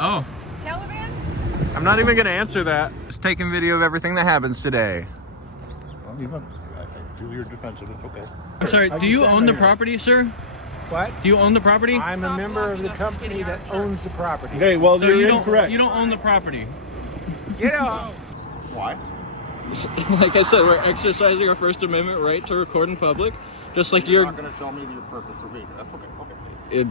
Oh. Taliban? I'm not even gonna answer that. Just taking video of everything that happens today. Well, you want to do your defensive, it's okay. I'm sorry, do you own the property, sir? What? Do you own the property? I'm a member of the company that owns the property. Okay, well, So you're you incorrect. You don't own the property. Get out. Why? Like I said, we're exercising our First Amendment right to record in public, just like You're not going to tell me your purpose for being here. That's okay.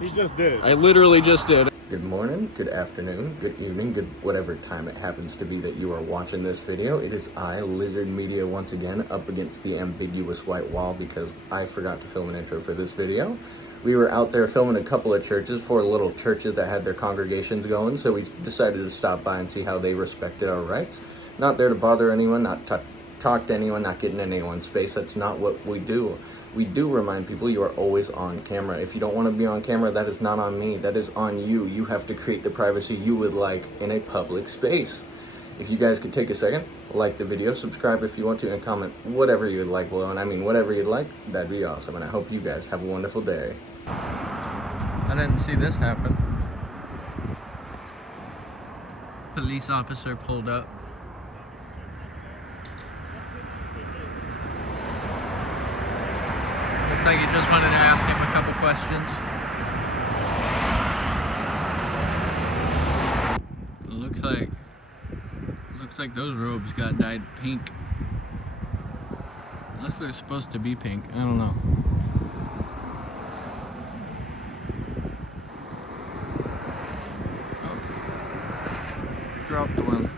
He just did. I literally just did. Good morning, good afternoon, good evening, good whatever time it happens to be that you are watching this video. It is I, Lizard Media, once again up against the ambiguous white wall because I forgot to film an intro for this video. We were out there filming a couple of churches, 4 little churches that had their congregations going, so we decided to stop by and see how they respected our rights. Not there to bother anyone, not talk to anyone, not get in anyone's space. That's not what we do. We do remind people you are always on camera. If you don't want to be on camera, that is not on me. That is on you. You have to create the privacy you would like in a public space. If you guys could take a second, like the video, subscribe if you want to, and comment whatever you'd like below. And I mean whatever you'd like, that'd be awesome. And I hope you guys have a wonderful day. I didn't see this happen. Police officer pulled up. Looks like you just wanted to ask him a couple questions. Looks like those robes got dyed pink. Unless they're supposed to be pink, I don't know. Oh. Dropped one.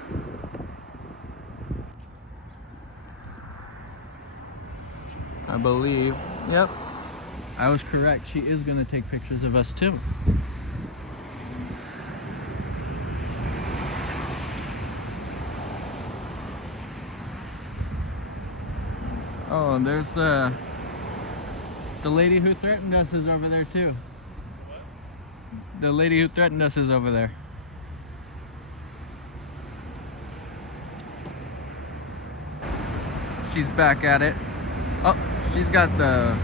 I believe. Yep. I was correct. She is going to take pictures of us too. Oh, and there's the lady who threatened us is over there too. What? The lady who threatened us is over there. She's back at it. Oh, she's got the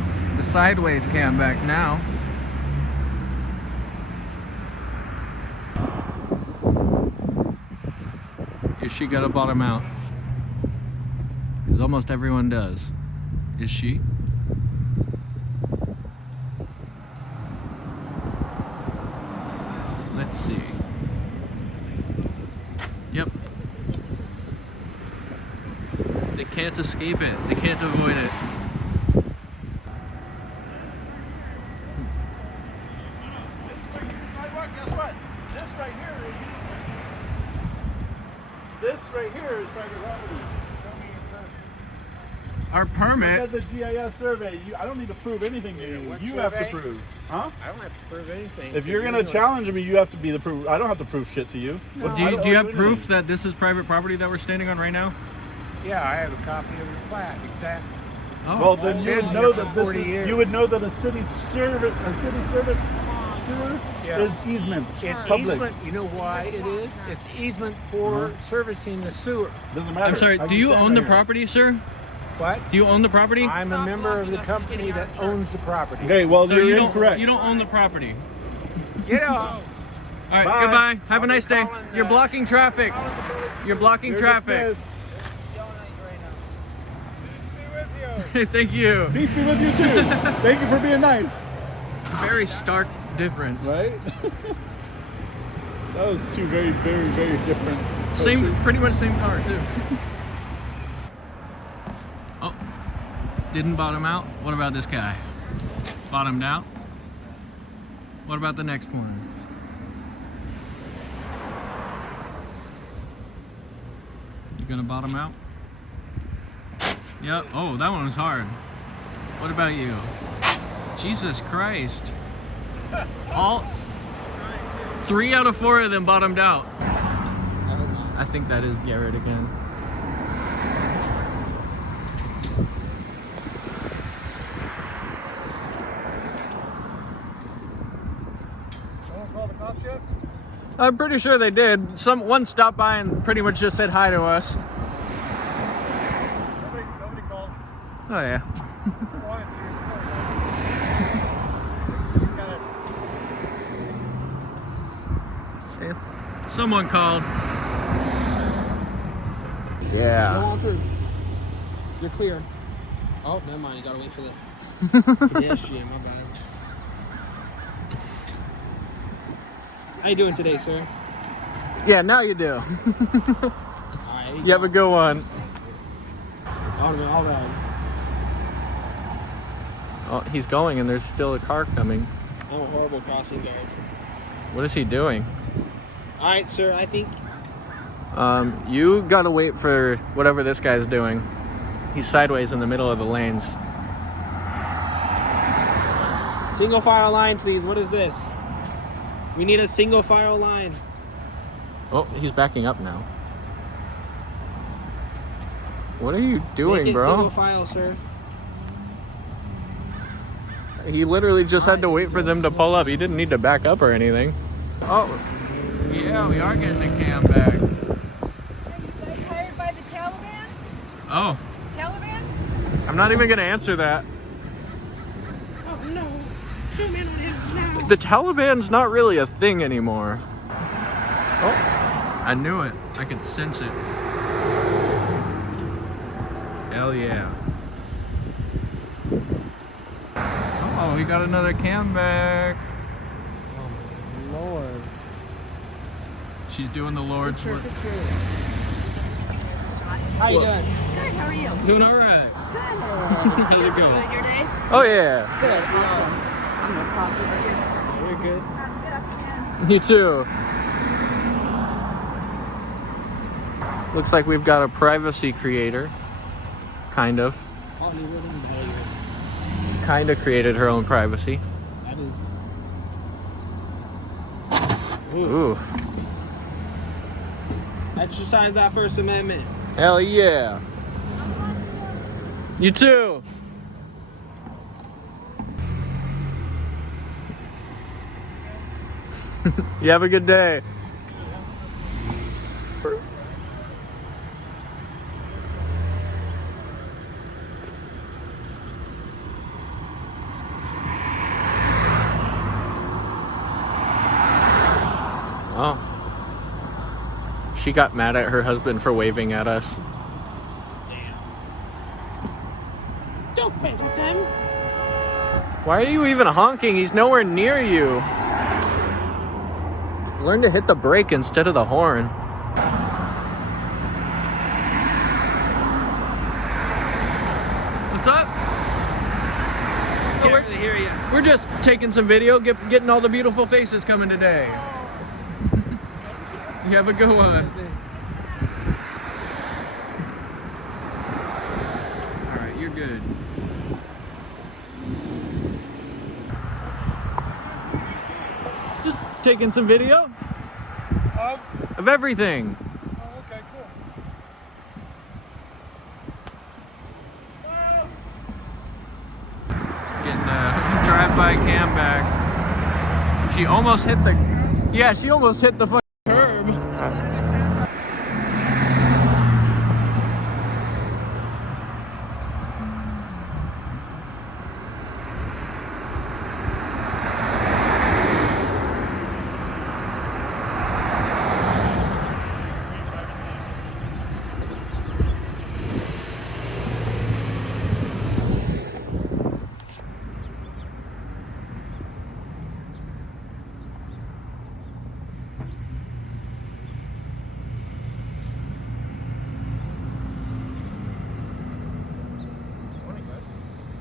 sideways cam back now. Is she gonna bottom out? Because almost everyone does. Is she? Let's see. Yep. They can't escape it. They can't avoid it. Guess what? This right here is This right here is private property. Show me your permit. Our permit. Look at the GIS survey. I don't need to prove anything to you. You have to prove. Huh? I don't have to prove anything. If you're going to challenge me, you have to be the proof. I don't have to prove shit to you. No. Do you have proof that this is private property that we're standing on right now? Yeah, I have a copy of your plat. Exactly. Oh. Well, then you would know that this 40 is. years. You would know that a city service sewer is easement. It's public. easement. You know why it is? It's easement for servicing the sewer. Doesn't matter. I'm sorry, do you own the property, sir? What? Do you own the property? I'm a member of the company that owns the property. Okay, well, So you're incorrect. You don't own the property. Get out. All right, Bye. goodbye. Have a nice day. You're blocking traffic. You're blocking You're traffic. dismissed. Thank you. Peace be with you too. Thank you for being nice. Very stark difference. Right? That was two very, very, very different. Same, approaches. pretty much same car too. Oh, didn't bottom out. What about this guy? Bottomed out. What about the next one? You gonna bottom out? Yep. Oh, that one was hard. What about you? Jesus Christ. All 3 out of 4 of them bottomed out. I think that is Garrett again. Someone call the cops yet? I'm pretty sure they did. One stopped by and pretty much just said hi to us. Nobody called. Oh yeah. Someone called. Go Yeah. on through. You're clear. Oh, never mind. You gotta wait for the pedestrian. My bad. How you doing today, sir? Yeah, now you do. Alright. You have a good one. All right. Oh, he's going and there's still a car coming. I'm a horrible crossing guard. What is he doing? Alright, sir. I think. You gotta wait for whatever this guy's doing. He's sideways in the middle of the lanes. Single file line, please. What is this? We need a single file line. Oh, he's backing up now. What are you doing, Make it bro? single file, sir. He literally just had to wait for them to pull up. He didn't need to back up or anything. Oh, yeah, we are getting a cam back. Are you guys hired by the Taliban? Oh, Taliban? I'm not even gonna answer that. Oh, no. Shoot me on him now. The Taliban's not really a thing anymore. Oh, I knew it. I could sense it. Hell yeah. Oh, we got another cam back. Oh, my Lord. She's doing the Lord's work. How you doing? Good, how are you? Doing all right. Good. How's it Good, going? your day? Oh yeah. Good, awesome. I'm gonna cross over here. You're good. Good afternoon. You too. Looks like we've got a privacy creator. Kind of. Oh, you really behavior. Kind of created her own privacy. That is. Oof. Exercise that First Amendment. Hell yeah. You too. You have a good day. Oh. She got mad at her husband for waving at us. Don't mess with them. Why are you even honking? He's nowhere near you. Learn to hit the brake instead of the horn. What's up? Can't really hear you. We're just taking some video, getting all the beautiful faces coming today. You have a good one. All right, you're good. Just taking some video of everything. Oh, okay, cool. Getting a drive-by cam back. She almost hit the. Yeah, she almost hit the fucking curb.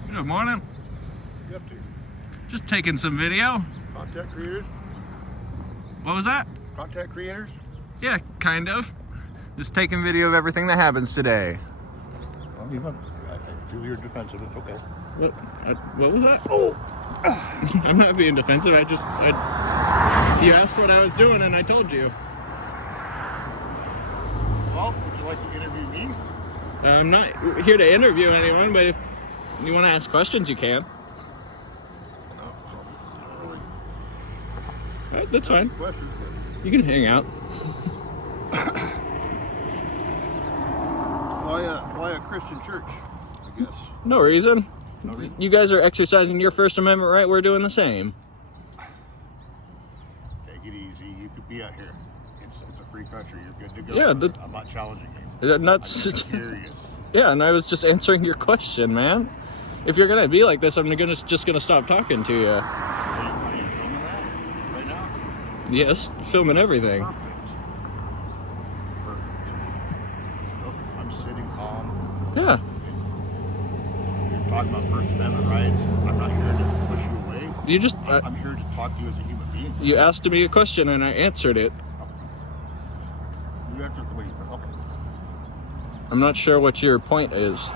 Good morning. You up to Just taking some video. content creators? What was that? Content creators? Yeah, kind of. Just taking video of everything that happens today. Well, you want to your defensive, it's okay. What was that? Oh! I'm not being defensive. You asked what I was doing and I told you. Well, would you like to interview me? I'm not here to interview anyone, but if you want to ask questions, you can. No, I don't really That's fine. have questions, but You can hang out. why a Christian church, I guess? No reason. No reason. You guys are exercising your First Amendment right. We're doing the same. Take it easy. You could be out here It's a free country. You're good to go. Yeah, I'm not challenging you. Not I'm just curious. Yeah, and I was just answering your question, man. If you're gonna be like this, I'm just gonna stop talking to you. Are you filming that right now? Yes, filming everything. Perfect. Nope, I'm sitting calm. Yeah. You're talking about First Amendment rights. I'm not here to push you away. You just I'm here to talk to you as a human being. you asked me a question and I answered it. You answered the way you okay. I'm not sure what your point is.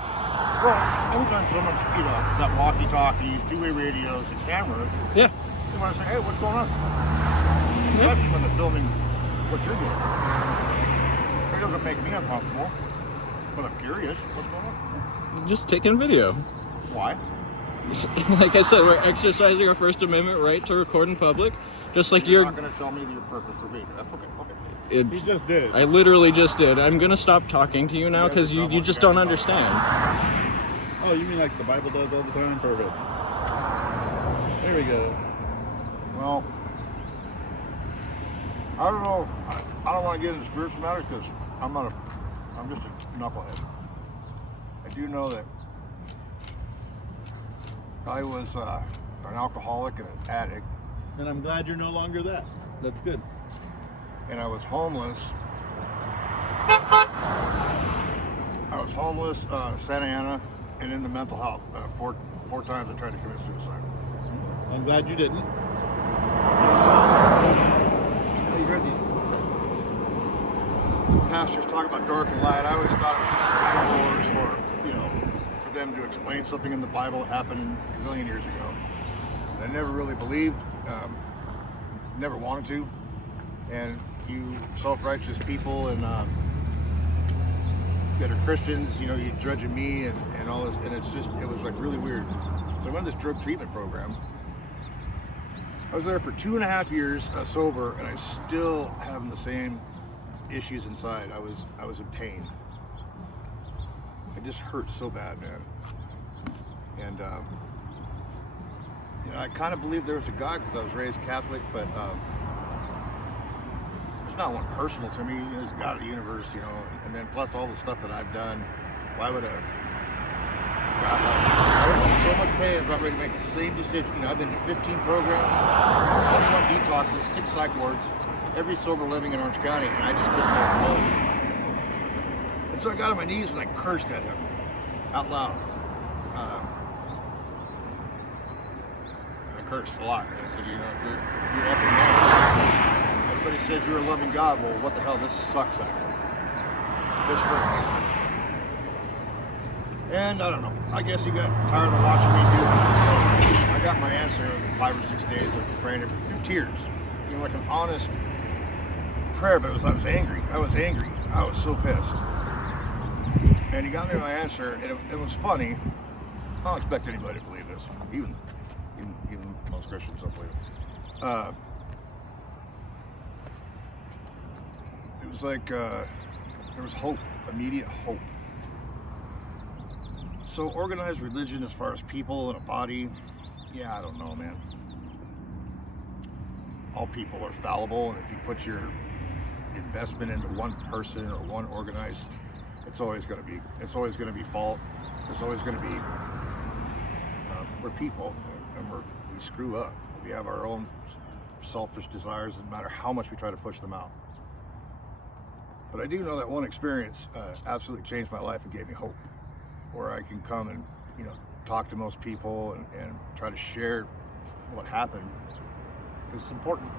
Well, anytime someone's, got walkie-talkies, two-way radios, and cameras, Yeah. they want to say, hey, what's going on? Especially when they're filming what you're doing. It doesn't make me uncomfortable, but I'm curious. What's going on? Just taking video. Why? Like I said, we're exercising our First Amendment right to record in public, just like You're you're. not going to tell me your purpose for being here. That's okay. Okay. It, just did. I literally just did. I'm gonna stop talking to you now because you just don't understand. Oh, you mean like the Bible does all the time? Perfect. There we go. Well, I don't know. I don't want to get into spiritual matters because I'm just a knucklehead. I do know that I was an alcoholic and an addict. And I'm glad you're no longer that. That's good. And I was homeless. Santa Ana, and in the mental health. Four times I tried to commit suicide. I'm glad you didn't. You heard these pastors talk about dark and light. I always thought it was just metaphors for them to explain something in the Bible that happened a gazillion years ago. And I never really believed, never wanted to. And you self-righteous people and that are Christians, you're judging me and all this, and it was like really weird. So I went to this drug treatment program. I was there for 2.5 years sober, and I still having the same issues inside. I was in pain. It just hurt so bad, man. And I kind of believed there was a God because I was raised Catholic, but it's not one personal to me. There's God of the universe, and then plus all the stuff that I've done. Why would I was in so much pain, I was about ready to make the same decision. I've been to 15 programs, 21 detoxes, 6 psych wards, every sober living in Orange County, and I just couldn't let go. And so I got on my knees and I cursed at him out loud. I cursed a lot. I said, if you're effing mad, everybody says you're a loving God. Well, what the hell? This sucks out here. This hurts. And I don't know. I guess he got tired of watching me do it. So I got my answer in 5 or 6 days of praying through tears. Like an honest prayer, but I was angry. I was so pissed. And he got me my answer, and it was funny. I don't expect anybody to believe this. Even most Christians don't believe it. It was like there was hope, immediate hope. So organized religion as far as people and a body, yeah, I don't know, man. All people are fallible, and if you put your investment into one person or one organized, it's always going to be fault. There's always going to be we're people, and we screw up. We have our own selfish desires, no matter how much we try to push them out. But I do know that one experience absolutely changed my life and gave me hope, where I can come and talk to most people and try to share what happened, because it's important.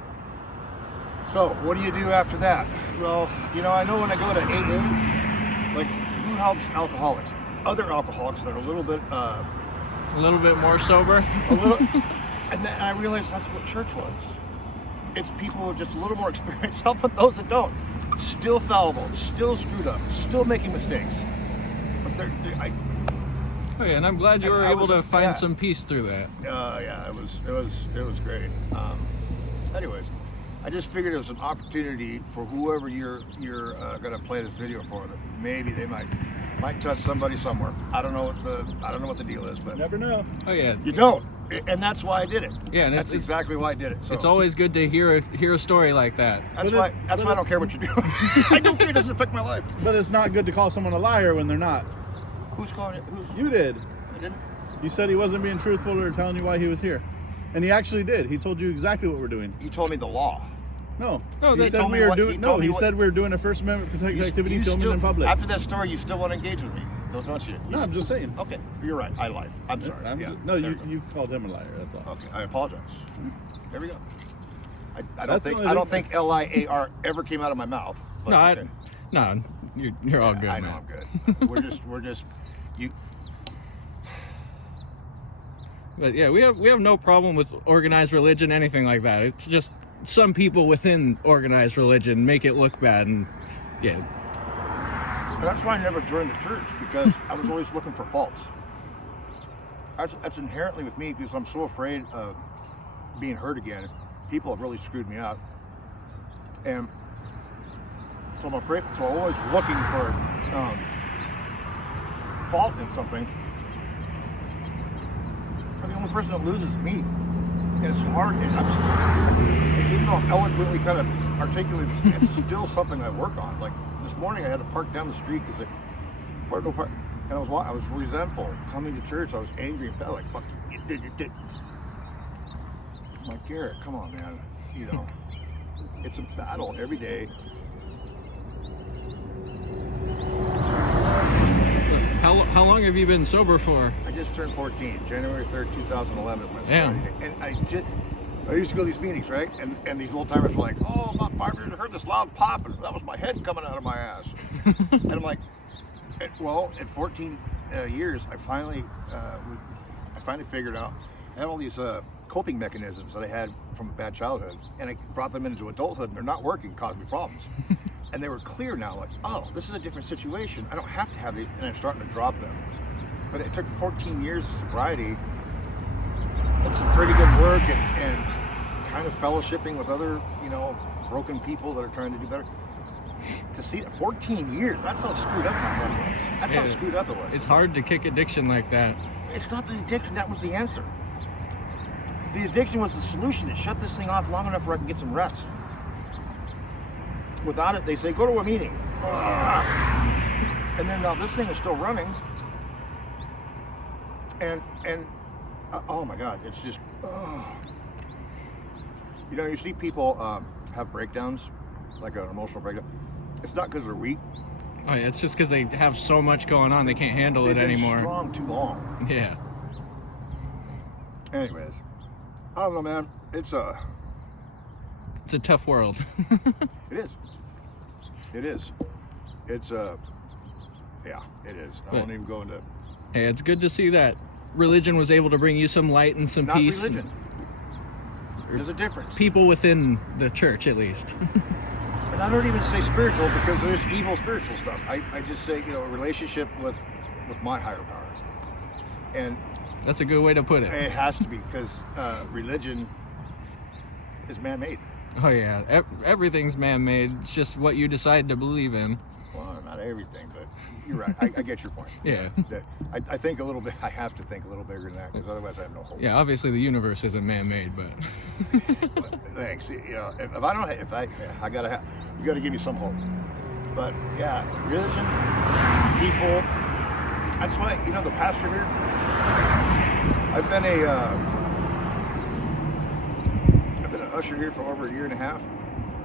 So what do you do after that? Well, I know when I go to AA, like, who helps alcoholics? Other alcoholics that are a little bit more sober. And then I realized that's what church was. It's people with just a little more experience helping those that don't. Still fallible, still screwed up, still making mistakes. But Oh yeah, and I'm glad you were able to find some peace through that. Yeah, it was great. Anyways, I just figured it was an opportunity for whoever you're gonna play this video for, that maybe they might touch somebody somewhere. I don't know what the deal is, but Never know. Oh yeah. You don't. And that's why I did it. Yeah, and that's exactly why I did it. So it's always good to hear a story like that. that's why I don't care what you do. I don't care. It doesn't affect my life. But it's not good to call someone a liar when they're not. Who's calling it? You did. I didn't. You said he wasn't being truthful or telling you why he was here. And he actually did. He told you exactly what we're doing. You told me the law. No. No, he they said told we me were what- he doing. told No, me he what- said we were doing a First Amendment protected activity, You filming still- in public. After that story, you still want to engage with me, don't you? No, I'm just saying. Okay, you're right. I lied. I'm sorry. No, you called him a liar. That's all. Okay, I apologize. There we go. I That's don't the think only I don't think LIAR ever came out of my mouth. But No, okay. no, you're all good, I know man. I'm good. we're just you. But yeah, we have no problem with organized religion, anything like that. It's just some people within organized religion make it look bad, and yeah. And that's why I never joined the church, because I was always looking for faults. That's inherently with me, because I'm so afraid of being hurt again. People have really screwed me up, and so I'm afraid. So I'm always looking for fault in something. And the only person that loses is me. And it's hard. And even though I'm eloquently kind of articulate, it's still something I work on. Like this morning, I had to park down the street because and I was resentful coming to church. I was angry and felt like, fuck you. I'm like, Garrett, come on, man. You know, it's a battle every day. How long have you been sober for? I just turned 14, January 3rd, 2011. Was my Damn. sobriety day. And I used to go to these meetings, right? And these old timers were like, oh, about 5 years I heard this loud pop, and that was my head coming out of my ass. And I'm like, well, at 14 years, I finally figured out I had all these coping mechanisms that I had from a bad childhood, and I brought them into adulthood, and they're not working, causing me problems. And they were clear now, like, oh, this is a different situation. I don't have to have it, and I'm starting to drop them. But it took 14 years of sobriety. It's some pretty good work and kind of fellowshipping with other, broken people that are trying to do better. To see 14 years, that's how screwed up my head was. That's how screwed up it was. It's hard to kick addiction like that. It's not the addiction, that was the answer. The addiction was the solution. It shut this thing off long enough where I can get some rest. Without it, they say, go to a meeting. And then this thing is still running. And oh my God, it's just, you see people have breakdowns, like an emotional breakdown. It's not because they're weak. Oh yeah, it's just because they have so much going on, they can't handle it They've been anymore. strong too long. Yeah. Anyways, I don't know, man. It's a tough world. It is. It is. It's yeah, it is. I won't even go into. Hey, it's good to see that religion was able to bring you some light and some Not peace. religion. There's a difference. People within the church, at least. And I don't even say spiritual because there's evil spiritual stuff. I just say, a relationship with my higher power. And That's a good way to put it. it has to be, because religion is man-made. Oh yeah, everything's man-made. It's just what you decide to believe in. Well, not everything, but you're right. I get your point. Yeah. I think a little bit. I have to think a little bigger than that, because otherwise I have no hope. Yeah, obviously the universe isn't man-made, but But thanks. If I don't, I gotta have, you gotta give me some hope. But yeah, religion, people. That's why the pastor here. I've been an usher here for over a year and a half,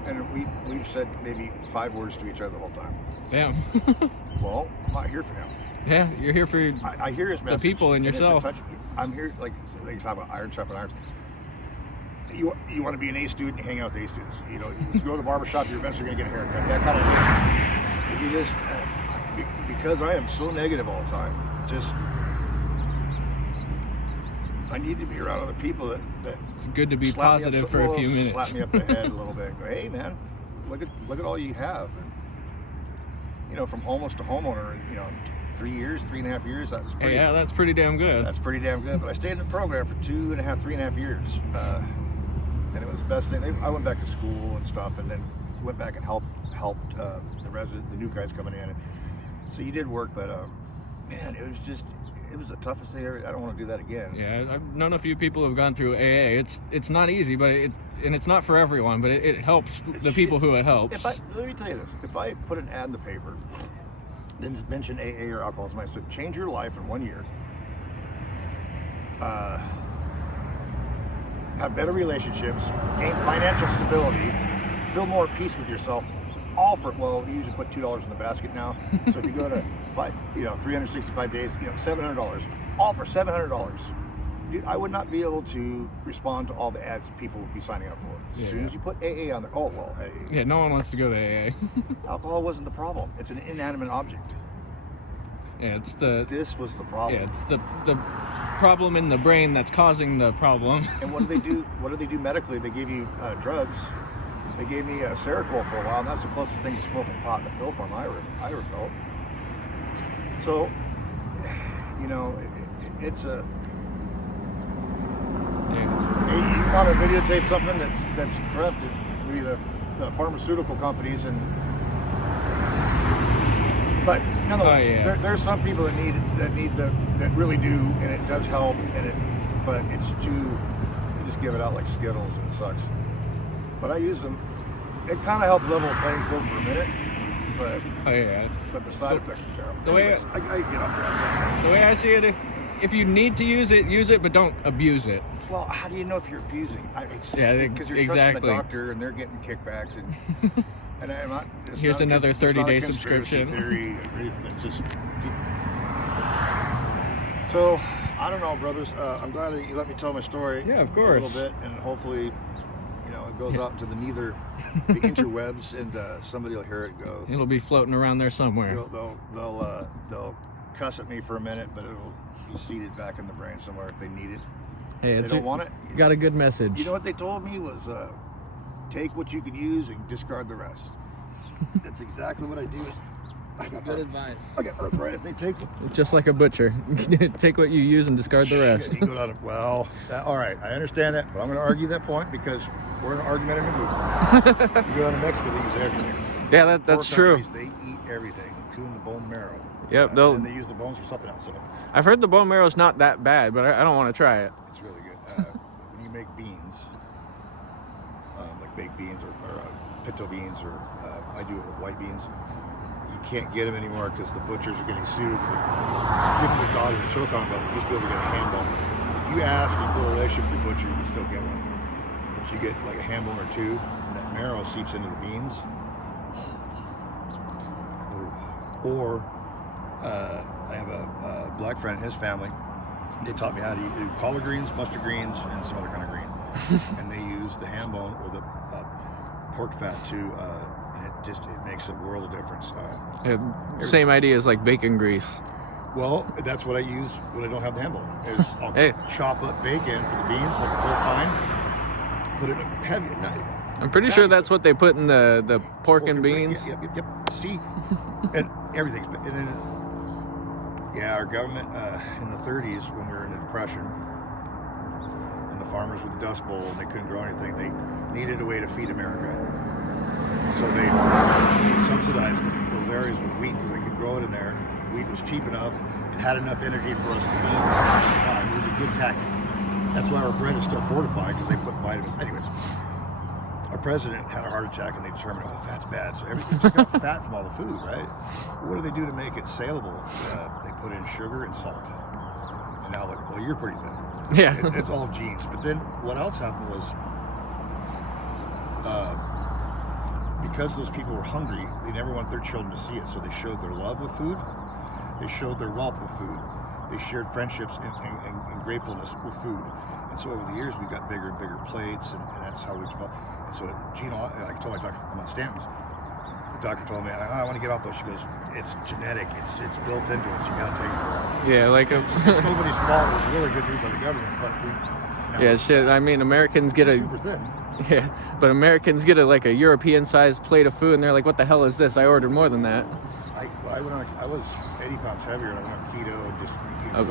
and we've said maybe 5 words to each other the whole time. damn. Well, I'm not here for him. Yeah, you're here for I hear his message. people and it's a yourself. I'm here, like they talk about iron sharpen iron. You want to be an A student, you hang out with A students. You go to the barbershop, you're eventually going to get a haircut. That kind of thing. You just, because I am so negative all the time, I need to be around other people that It's good to be slap me up positive for a few minutes. Slap me up the head a little bit. Go, hey man, look at all you have. And, from homeless to homeowner, 3.5 years. That was pretty. Hey, yeah, that's pretty damn good. That's pretty damn good. But I stayed in the program for 3.5 years, and it was the best thing. I went back to school and stuff, and then went back and helped the new guys coming in. So you did work, but man, it was the toughest thing ever. I don't want to do that again. Yeah, I've known a few people who've gone through AA. It's not easy, but it's not for everyone, but it helps the people who it helps. Let me tell you this: if I put an ad in the paper, didn't mention AA or alcoholism, I said change your life in 1 year, have better relationships, gain financial stability, feel more at peace with yourself. All for, well, you usually put $2 in the basket now. So if you go to 365 days, $700. All for $700. Dude, I would not be able to respond to all the ads people would be signing up for. As soon as you put AA on there, oh well, hey. Yeah, no one wants to go to AA. Alcohol wasn't the problem. It's an inanimate object. Yeah, This was the problem. Yeah, it's the problem in the brain that's causing the problem. And what do they do? What do they do medically? They give you drugs. They gave me Seroquel for a while, and that's the closest thing to smoking pot in a pill form I ever felt. So, it's a. Yeah. Hey, you want to videotape something that's corrupted? Maybe the pharmaceutical companies But nonetheless, there's some people that really do, and it does help, but it's too. You just give it out like Skittles, and it sucks. But I use them. It kind of helped level the playing field for a minute, but the side effects are terrible. Anyways, I get off track. The way I see it, if you need to use it, but don't abuse it. Well, how do you know if you're abusing? Because you're exactly. trusting the doctor, and they're getting kickbacks, and I'm not. Here's another 30-day subscription. Theory, so I don't know, brothers. I'm glad that you let me tell my story. Yeah, of course. A little bit, and hopefully, it goes out into the interwebs, and somebody will hear it go. It'll be floating around there somewhere. They'll cuss at me for a minute, but it'll be seated back in the brain somewhere if they need it. Hey, they don't want it. Got a good message. You know what they told me was, take what you can use and discard the rest. That's exactly what I do. That's good advice. Okay, that's right. They take just like a butcher. Take what you use and discard the rest. You go down to, all right, I understand that, but I'm going to argue that point because we're in an argumentative movement. You go down to Mexico, they use everything. Yeah, that's true. They eat everything, including the bone marrow. Yep, and they use the bones for something else. So I've heard the bone marrow's not that bad, but I don't want to try it. it's really good. When you make beans, like baked beans or pinto beans, or I do it with white beans, you can't get them anymore because the butchers are getting sued. Give them the dog and choke on them, you just be able to get a ham bone. If you ask and build a relationship with your butcher, you can still get one. But you get like a ham bone or two, and that marrow seeps into the beans. Or I have a black friend and his family. They taught me how to do collard greens, mustard greens, and some other kind of green. And they use the ham bone or the pork fat too, and it makes a world of difference. Same idea as like bacon grease. Well, that's what I use when I don't have the ham bone. Is I'll chop up bacon for the beans, like real fine, put it in a heavy. I'm pretty sure that's what they put in the pork and beans. Yep. See, and everything's. And then, our government in the 30s, when we were in the Depression, and the farmers with the Dust Bowl, and they couldn't grow anything, they needed a way to feed America. So they subsidized those areas with wheat because they could grow it in there. Wheat was cheap enough. It had enough energy for us to eat. It was a good tactic. That's why our bread is still fortified, because they put vitamins. Anyways. Our president had a heart attack, and they determined, fat's bad. So everything took out fat from all the food, right? What do they do to make it saleable? They put in sugar and salt. And now look, well, you're pretty thin. Yeah. It's all genes. But then what else happened was, because those people were hungry, they never wanted their children to see it. So they showed their love with food. They showed their wealth with food. They shared friendships and gratefulness with food. And so over the years, we got bigger and bigger plates, and that's how we developed. And so, I told my doctor, I'm on statins. The doctor told me, I want to get off those. She goes, it's genetic. It's built into us. You got to take it for it. Yeah, like it's nobody's fault. It was really good news by the government, but shit. I mean, Americans get super thin. Yeah, but Americans get a European-sized plate of food, and they're like, "What the hell is this? I ordered more than that." I was 80 pounds heavier. I went on keto and just.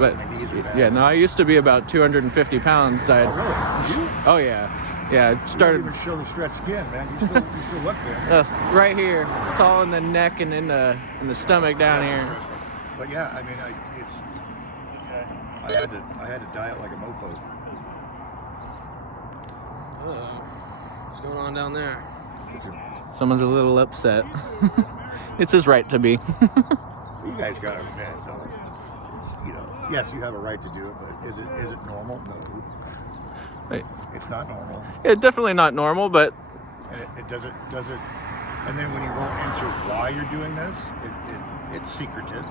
But, my knees were bad. Yeah, no, I used to be about 250 pounds. Oh, really? You? Oh yeah. Yeah, I started. You don't even show the stretched skin, man. You still look there. Right here. It's all in the neck and in the stomach down here. But yeah, I mean, it's. I had to diet like a mofo. What's going on down there? Someone's a little upset. It's his right to be. You guys got to admit, though. Yes, you have a right to do it, but is it normal? No. Right. It's not normal. It's definitely not normal, but And it doesn't. And then when you won't answer why you're doing this, it's secretive.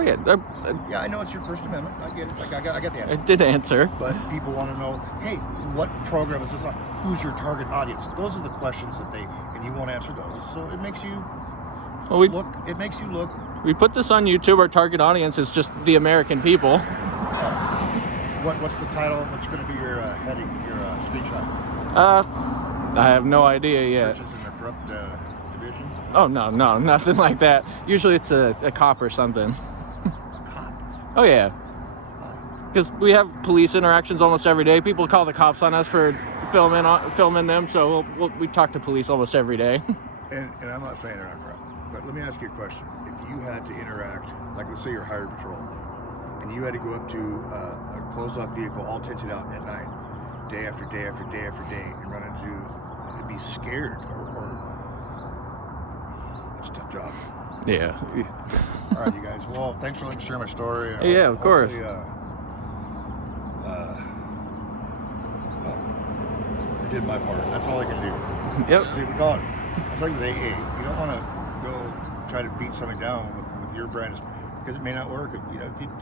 Yeah, I know it's your First Amendment. I get it. Like, I got the answer. I did answer. But people want to know, hey, what program is this on? Who's your target audience? Those are the questions that and you won't answer those. So it makes you look. We put this on YouTube. Our target audience is just the American people. What's the title? What's going to be your heading, your screenshot? I have no idea yet. Churches in the corrupt divisions? Oh, no, nothing like that. Usually it's a cop or something. A cop? Oh, yeah. Because we have police interactions almost every day. People call the cops on us for filming them, so we talk to police almost every day. And I'm not saying they're not corrupt, but let me ask you a question. If you had to interact, like let's say you're highway patrol, and you had to go up to a closed-off vehicle all tinted out at night, day after day after day after day, and run into, it'd be scared, or it's a tough job. Yeah. All right, you guys. Well, thanks for letting me share my story. Yeah, of course. I did my part. That's all I can do. Yep. See, we call it. It's like with AA. You don't want to go try to beat something down with your brand, because it may not work.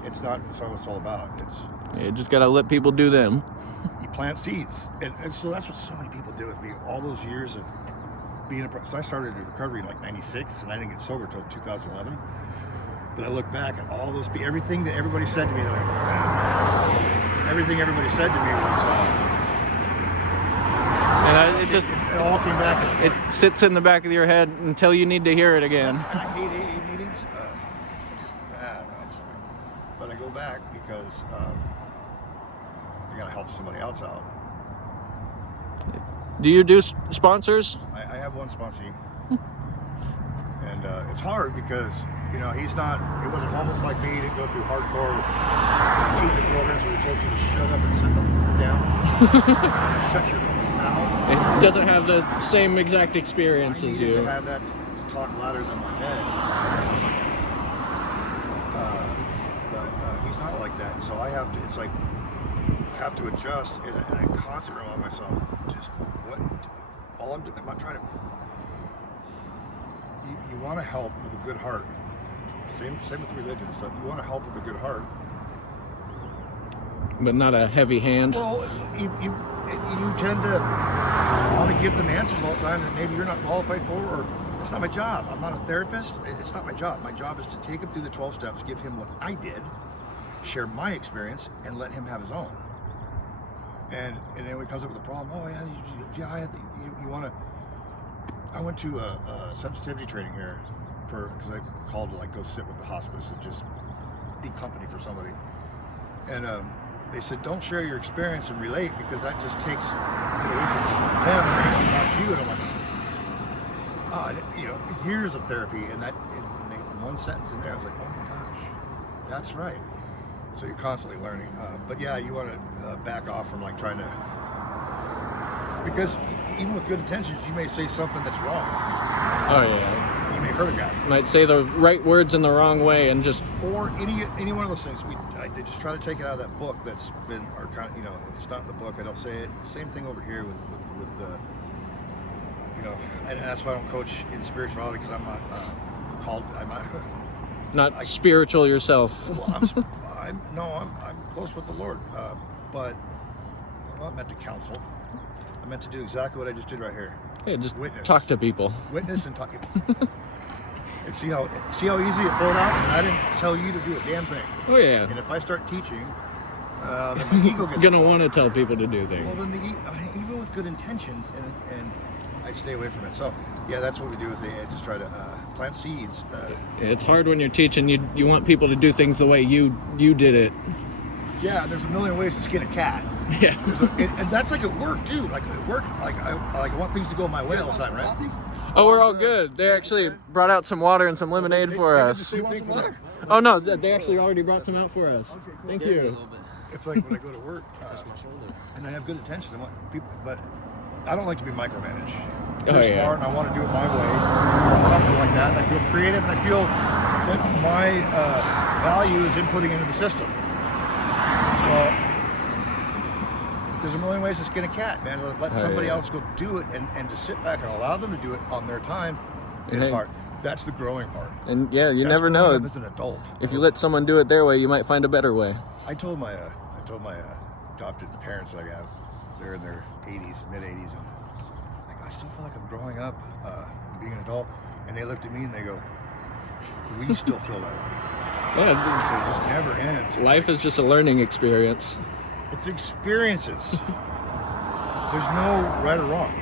It's not what it's all about. You just gotta let people do them. You plant seeds, and so that's what so many people did with me. All those years of being so I started in recovery in like '96, and I didn't get sober until 2011. But I look back at all those, everything that everybody said to me. Everything everybody said to me was. And it all came back. It sits in the back of your head until you need to hear it again. And I hate AA meetings. But I go back because I gotta help somebody else out. Do you do sponsors? I have one sponsee, and it's hard because he wasn't homeless like me. He didn't go through hardcore treatment programs where he told you to shut up and sit them down. Shut your mouth. It doesn't have the same exact experience as you. I have that to talk louder than my head. But he's not like that, so I have to. It's like I have to adjust, and I constantly remind myself, just what all I'm doing. I'm not trying to. You want to help with a good heart. Same with religion and stuff. You want to help with a good heart, but not a heavy hand. Well, you tend to want to give them answers all the time that maybe you're not qualified for, or it's not my job. I'm not a therapist. It's not my job. My job is to take him through the 12 steps, give him what I did, share my experience, and let him have his own. And then when he comes up with a problem, you want to. I went to a sensitivity training here because I called to go sit with the hospice and just be company for somebody. And they said, don't share your experience and relate, because that just takes it away from them and makes it about you. And I'm like, years of therapy, and one sentence in there, I was like, oh my gosh, that's right. So you're constantly learning. But yeah, you want to back off from trying to, because even with good intentions, you may say something that's wrong. Oh yeah. You may hurt a guy. You might say the right words in the wrong way and just. Or any one of those things. I just try to take it out of that book that's been our kind. If it's not in the book, I don't say it. Same thing over here with and that's why I don't coach in spirituality, because I'm not called. I'm not spiritual yourself. Well, I'm close with the Lord, but I'm not meant to counsel. I'm meant to do exactly what I just did right here. Yeah, just witness. Talk to people. Witness and talk. And see how easy it flowed out. And I didn't tell you to do a damn thing. Oh yeah. And if I start teaching, then my ego gets. Gonna want to tell people to do things. Well, then even with good intentions, and I stay away from it. So yeah, that's what we do with AA. Just try to plant seeds. It's hard when you're teaching. You want people to do things the way you did it. Yeah, there's a million ways to skin a cat. Yeah. And that's like at work too. Like at work, I want things to go my way all the time, right? Oh, we're all good. They actually brought out some water and some lemonade for us. You want some water? Oh no, they actually already brought some out for us. Thank you. It's like when I go to work, and I have good intentions. I want people, but I don't like to be micromanaged. I'm smart, and I want to do it my way. I feel like that, and I feel creative, and I feel that my value is inputting into the system. Well, there's a million ways to skin a cat, man. Let somebody else go do it, and to sit back and allow them to do it on their time is hard. That's the growing part. And yeah, you That's never know. as an adult. If you let someone do it their way, you might find a better way. I told my adopted parents that I have, they're in their 80s, mid 80s, and I still feel like I'm growing up, being an adult. And they looked at me and they go, "We still feel that way." Yeah, So it just never ends. life is just a learning experience. It's experiences. There's no right or wrong.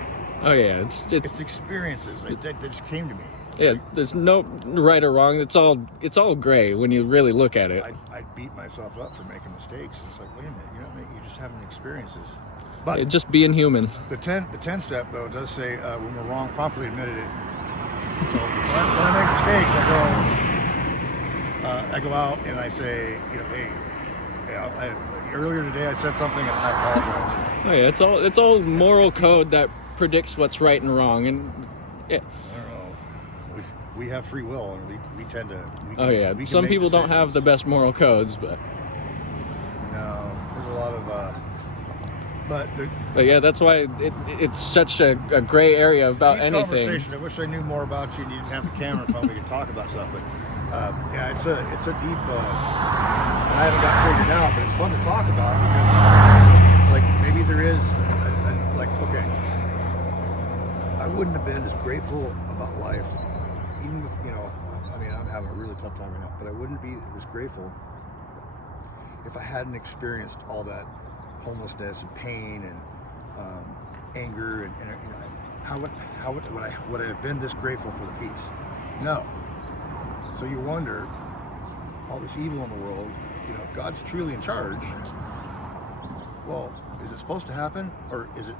Oh yeah, It's experiences. That just came to me. yeah. There's no right or wrong. It's all gray when you really look at it. I beat myself up for making mistakes. It's like, wait a minute, you're not making, you're just having experiences. But It's just being human. the 10 step though does say when we're wrong, promptly admitted it. So when I make mistakes, I go out and I say, hey, earlier today I said something and I apologize. Oh yeah, it's all moral code that predicts what's right and wrong, and yeah. I don't know. We have free will, and we tend to. Oh yeah, we can some make people don't have the decisions. best moral codes, but No, there's a lot of. but yeah, that's why it's such a gray area about Deep anything. conversation. I wish I knew more about you and you didn't have the camera phone. We could talk about stuff, but yeah, it's a deep. I haven't got figured out, but it's fun to talk about because it's like maybe there is okay. I wouldn't have been as grateful about life, even with I mean, I'm having a really tough time right now, but I wouldn't be as grateful if I hadn't experienced all that homelessness and pain and anger and how would I have been this grateful for the peace? No. So you wonder, all this evil in the world, if God's truly in charge, well, is it supposed to happen, or is it?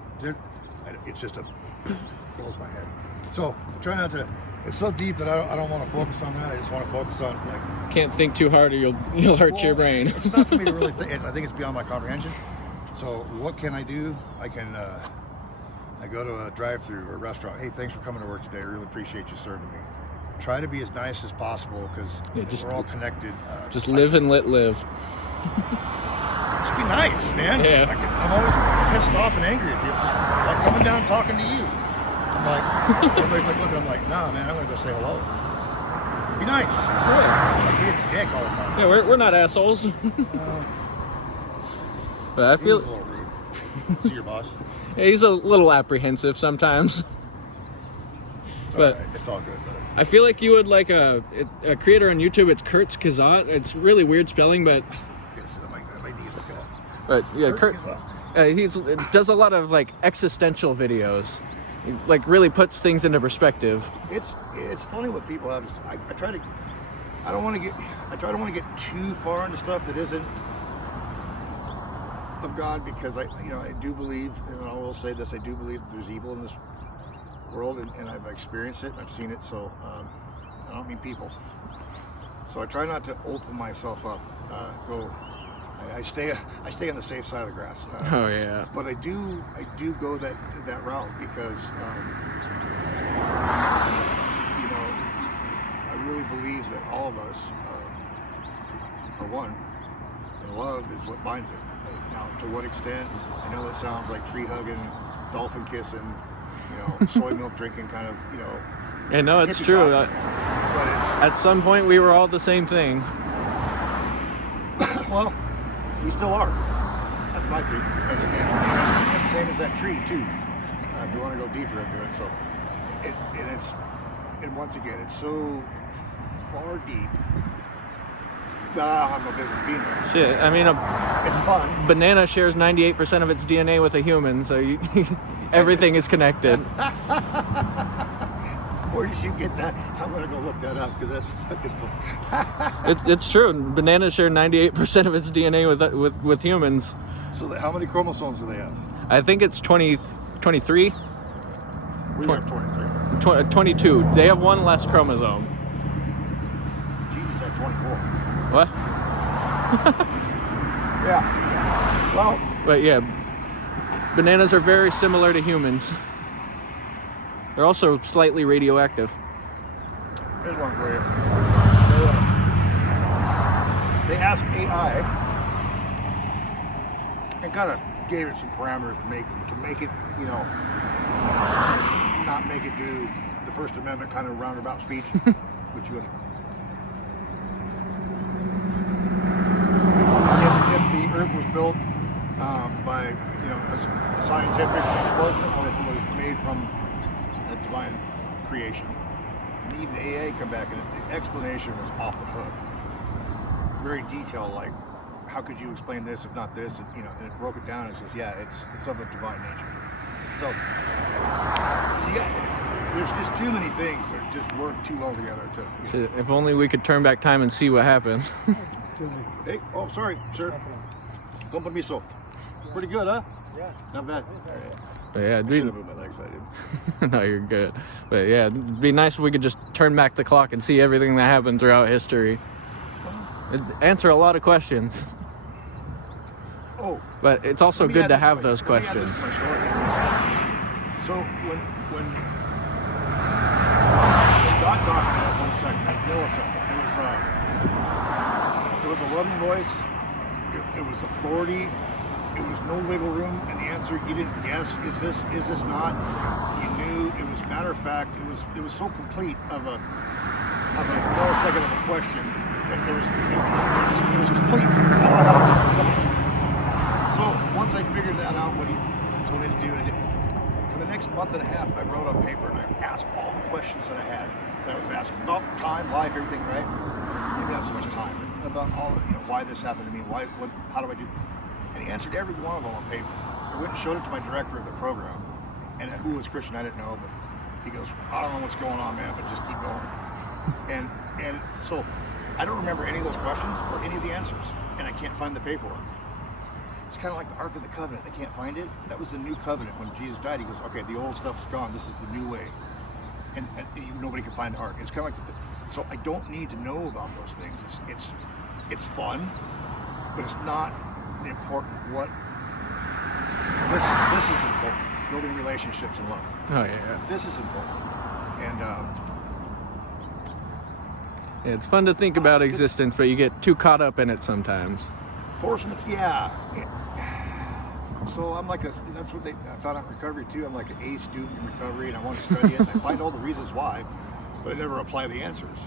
It's just blows my head. So try not to. It's so deep that I don't want to focus on that. I just want to focus on Can't think too hard, or you'll hurt your brain. It's not for me to really think. I think it's beyond my comprehension. So what can I do? I can. I go to a drive-through or a restaurant. Hey, thanks for coming to work today. I really appreciate you serving me. Try to be as nice as possible because we're all connected. Just live and let live. Just be nice, man. Yeah. I'm always pissed off and angry at people. Like coming down talking to you. I'm like, everybody's like looking. I'm like, nah, man. I'm gonna go say hello. Be nice. Like, be a dick all the time. Yeah, we're not assholes. But I He was feel a little rude. See your boss. he's a little apprehensive sometimes. It's But- all right. It's all good, brother. I feel like you would like a creator on YouTube. It's CHURCHGOER. It's really weird spelling, but I gotta sit on my knees like that. but yeah, CHURCHGOER. he does a lot of like existential videos. He, like really puts things into perspective. It's funny what people have. I try to. I don't want to get. I try to want to get too far into stuff that isn't of God, because I do believe, and I will say this: I do believe that there's evil in this world, and I've experienced it, and I've seen it. So I don't mean people. So I try not to open myself up. I stay on the safe side of the grass. Oh yeah. But I do go that route because I really believe that all of us are one, and love is what binds it. Now, to what extent? I know that sounds like tree hugging, dolphin kissing, soy milk drinking kind of, Yeah, no, it's hippie true. talk, but At some point, we were all the same thing. well, we still are. That's my theory. And same as that tree too. If you want to go deeper into it, so and once again, it's so far deep that I don't have no business being there. Shit, I mean, It's fun. banana shares 98% of its DNA with a human, so everything is connected. Where did you get that? I'm gonna go look that up because that's fucking fun. It's true. Bananas share 98% of its DNA with humans. So how many chromosomes do they have? I think it's 23, We have 23. 22. They have one less chromosome. Jesus, that at 24. What? Yeah. Well, But yeah, bananas are very similar to humans. They're also slightly radioactive. here's one for you. They asked AI and kind of gave it some parameters to make it, you know, not make it do the First Amendment kind of roundabout speech, which you would. If the Earth was built by, you know, a scientific explosion, or if it was made from a divine creation, and even AA come back and the explanation was off the hook. Very detailed, like, how could you explain this if not this? And, you know, and it broke it down and says, yeah, it's of a divine nature. So, there's just too many things that just work too well together. Shit, if only we could turn back time and see what happened. Excuse me. Hey, oh, sorry, sir. Compromiso. Pretty good, huh? Yeah. Not bad. But yeah, it'd I be, should have moved my legs, but I didn't. no, you're good. But yeah, it'd be nice if we could just turn back the clock and see everything that happened throughout history. It'd answer a lot of questions. Oh. But it's also good to have those questions. So when God talked about 1 second, like millisecond, it was a loving voice, it was authority, it was no wiggle room, and the answer you didn't guess, is this not? You knew, it was matter of fact, it was so complete of a millisecond of a question. It was complete. I don't know how else to put it. So once I figured that out, what he told me to do, I did. For the next month and a half, I wrote on paper and I asked all the questions that I had. That I was asking about time, life, everything, right? Maybe not so much time, but about all, you know, why this happened to me, how do I do? And he answered every one of them on paper. I went and showed it to my director of the program, and who was Christian, I didn't know, but he goes, I don't know what's going on, man, but just keep going. And so. I don't remember any of those questions or any of the answers, and I can't find the paperwork. It's kind of like the Ark of the Covenant. I can't find it. That was the new covenant. When Jesus died, he goes, okay, the old stuff's gone. This is the new way. And nobody can find the Ark. It's kind of like, so I don't need to know about those things. It's fun, but it's not important. This is important. Building relationships and love. Oh yeah. This is important. And Yeah, it's fun to think about existence, but you get too caught up in it sometimes. Forcement, yeah. So I'm like that's what I found out in recovery too. I'm like an A student in recovery, and I want to study it, and I find all the reasons why, but I never apply the answers.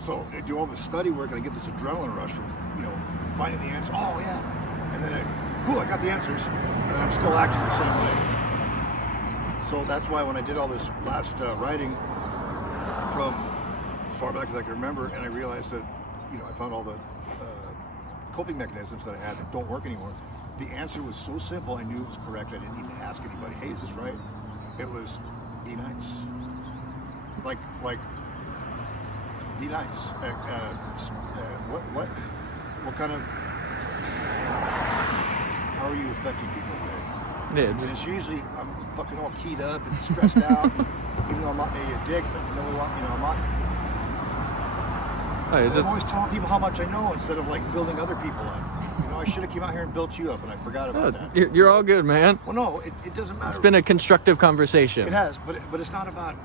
So I do all this study work, and I get this adrenaline rush from, you know, finding the answer. Oh yeah, and then cool, I got the answers, and I'm still acting the same way. So that's why when I did all this last writing from far back as I can remember, and I realized that, you know, I found all the coping mechanisms that I had that don't work anymore. The answer was so simple, I knew it was correct. I didn't need to ask anybody, hey, is this right? It was, be nice. Like, be nice. What kind of, how are you affecting people today? Yeah, And it's usually, I'm fucking all keyed up and stressed out, even though I'm not a dick, but no one, you know, I'm not. I'm always telling people how much I know instead of like building other people up. You know, I should have came out here and built you up, and I forgot about that. You're all good, man. Well, no, it doesn't matter. It's been a constructive conversation. It has, but it's not about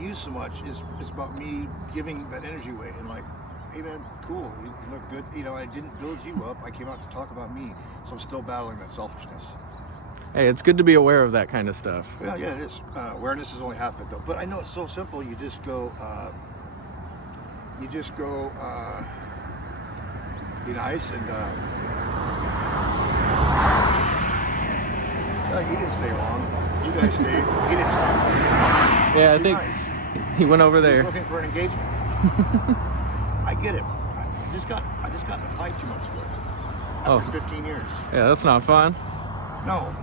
you so much. It's about me giving that energy away and like, hey man, cool, you look good. You know, I didn't build you up. I came out to talk about me, so I'm still battling that selfishness. Hey, it's good to be aware of that kind of stuff. Yeah, it is. Awareness is only half it though. But I know it's so simple. You just go. Be nice and he didn't stay long. You guys stayed. He didn't stay long. Yeah, I Be think nice. he went over He there. was looking for an engagement. I get it. I just got in a fight 2 months ago. After 15 years. Yeah, that's not fun. No.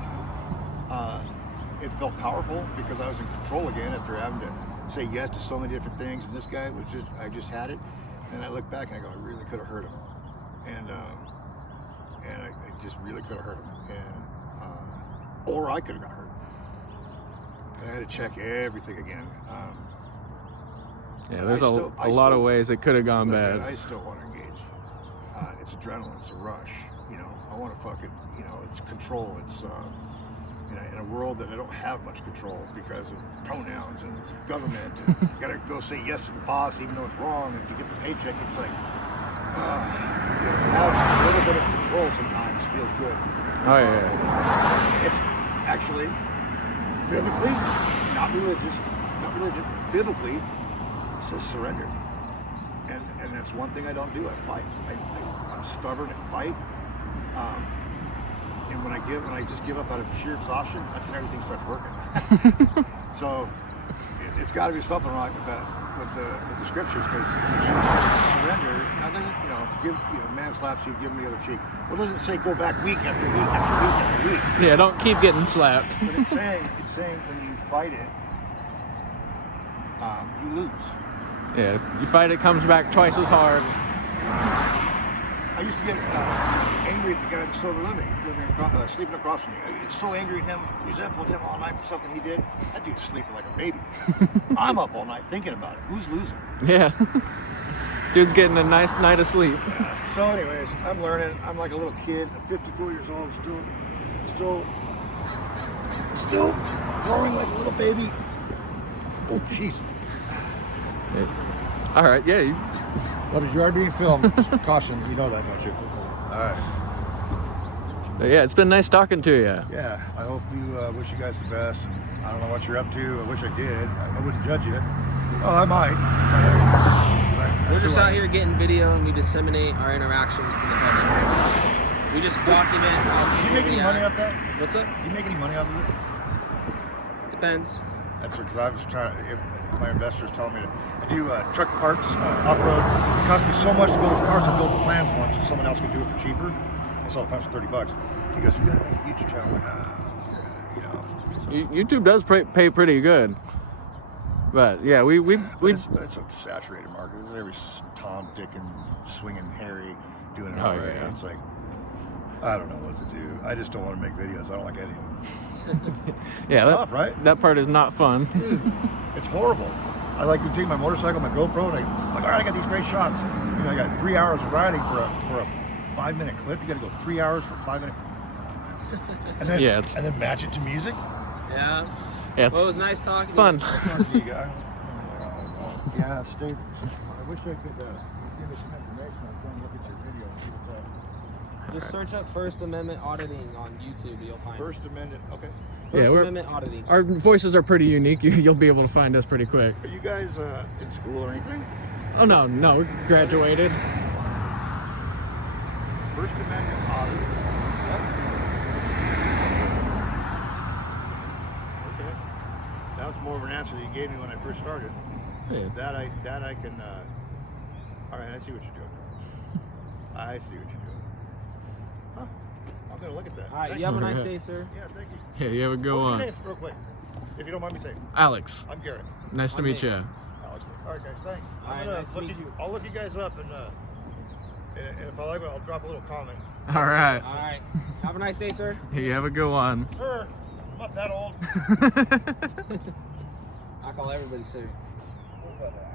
It felt powerful because I was in control again after having to say yes to so many different things, and this guy was just, I just had it, and I look back and I go, I really could have hurt him, and I just really could have hurt him, and or I could have got hurt. And I had to check everything again. Yeah, And there's I a still- I lot of still- ways it could have gone Look, bad. man, I still want to engage. It's adrenaline. It's a rush. You know, I want to fucking, you know, it's control. It's in a world that I don't have much control because of pronouns and government. And you gotta go say yes to the boss even though it's wrong, and to get the paycheck, it's like, you know, to have a little bit of control sometimes feels good. Oh yeah. It's actually biblically, not religious, biblically, it says surrender. And that's one thing I don't do. I fight. I'm stubborn. I fight. And when I just give up out of sheer exhaustion, that's when everything starts working. So it's got to be something wrong with that, with the scriptures, because surrender. Now doesn't, you know, man slaps you, give him the other cheek. Well, it doesn't say go back week after week after week after week. Yeah, don't keep getting slapped. But it's saying when you fight it, you lose. Yeah, if you fight it comes back twice as hard. I used to get angry at the guy that's sober sleeping across from me. I get so angry at him, resentful at him all night for something he did. That dude's sleeping like a baby. I'm up all night thinking about it. Who's losing? Yeah. Dude's getting a nice night of sleep. So anyways, I'm learning. I'm like a little kid. I'm 54 years old, still growing like a little baby. Oh, jeez. All right, yeah. But you are being filmed. Just caution, you know that, don't you? All right. Yeah, it's been nice talking to you. Yeah, I hope you wish you guys the best. I don't know what you're up to. I wish I did. I wouldn't judge you. Oh, I might. We're just out here getting video, and we disseminate our interactions to the public. We just document how Do you people make any money react. off that? What's up? Do you make any money off of it? Depends. That's because I was trying to, my investors telling me to do truck parts, off-road. It costs me so much to build these parts, I build the plans for them so someone else can do it for cheaper. I sell the plans for $30. He goes, you gotta make a YouTube channel. I'm like, you know. So. YouTube does pay pretty good. But yeah, It's a saturated market. There's every Tom, Dick, and swinging Harry doing it already. yeah. It's like, I don't know what to do. I just don't want to make videos. I don't like editing. yeah, It's tough, right? that part is not fun. Dude, it's horrible. I like to take my motorcycle, my GoPro, and I'm like, all right, I got these great shots. You know, I got 3 hours of riding for a 5-minute clip. You got to go 3 hours for 5 minutes, and then and then match it to music. Yeah. Yeah, it's Well, it was nice talking fun. to you. Talk to you guys. Yeah, Steve. I wish I could give you some information. I'm trying to look at your video and see what's up. Just search up First Amendment auditing on YouTube. You'll find First Amendment. Okay. First Yeah, Amendment auditing. Our voices are pretty unique. You'll be able to find us pretty quick. Are you guys in school or anything? Oh no, we graduated. First Amendment audit. Okay. That was more of an answer that you gave me when I first started. Yeah. That I can. All right, I see what you're doing. I see what you're doing. Huh? I'm gonna look at that. All right. Thank You have a you. nice day, sir. Yeah, thank you. Yeah, you have a good What's your one. name, real quick, if you don't mind me saying? Alex, I'm Garrett. nice to I'm meet Nate. you. Alex. All right, guys. Thanks. All right, I'm gonna nice to meet you. I'll look you guys up, and if I like it, I'll drop a little comment. All right. All right. Have a nice day, sir. You have a good one. Sir, I'm not that old. I call everybody sir. What about that?